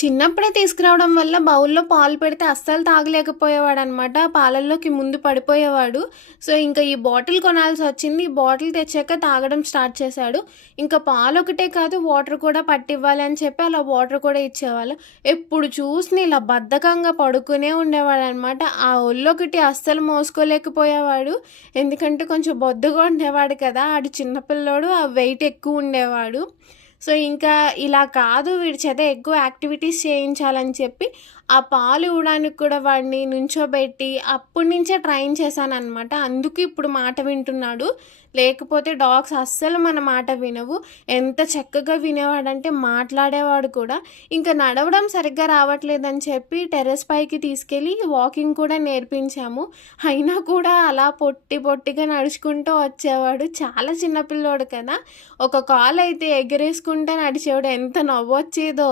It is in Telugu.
చిన్నప్పుడే తీసుకురావడం వల్ల బౌల్‌లో పాలు పెడితే అస్సలు తాగలేకపోయేవాడనమాట. పాలల్లోకి ముందు పడిపోయేవాడు. సో, ఇంక ఈ బాటిల్ కొనాల్సొచ్చింది. ఈ బాటిల్ తెచ్చాక తాగడం స్టార్ట్ చేశాడు. ఇంక పాలొకటే కాదు వాటర్ కూడా పట్టివ్వాలి అని చెప్పి అలా వాటర్ కూడా ఇచ్చేవాళ్ళం. ఎప్పుడు చూసినా ఇలా బద్ధకంగా పడుకునే ఉండేవాడనమాట. ఆ ఒళ్ళొకటి అస్సలు మోసుకోలేకపోయేవాడు. ఎందుకంటే కొంచెం బొద్దుగా ఉండేవాడు కదా! ఆడు చిన్న పిల్లోడు. ఆ వెయిట్ ఎక్కువుండేవాడు. సో, ఇంకా ఇలా కాదు వీడి చేత ఎక్కువ యాక్టివిటీస్ చేయించాలని చెప్పి, ఆ పాలు ఇవ్వడానికి కూడా వాడిని నుంచోబెట్టి అప్పటినుంచే ట్రైన్ చేశాననమాట. అందుకు ఇప్పుడు మాట వింటున్నాడు. లేకపోతే డాగ్స్ అస్సలు మన మాట వినవు. ఎంత చక్కగా వినేవాడంటే మాట్లాడేవాడు కూడా. ఇంకా నడవడం సరిగ్గా రావట్లేదని చెప్పి టెర్రస్ పైకి తీసుకెళ్ళి వాకింగ్ కూడా నేర్పించాము. అయినా కూడా అలా పొట్టి పొట్టిగా నడుచుకుంటూ వచ్చేవాడు. చాలా చిన్న పిల్లోడు కదా! ఒక కాలయితే ఎగరేసుకుంటా నడిచేవాడు. ఎంత నవ్వొచ్చేదో.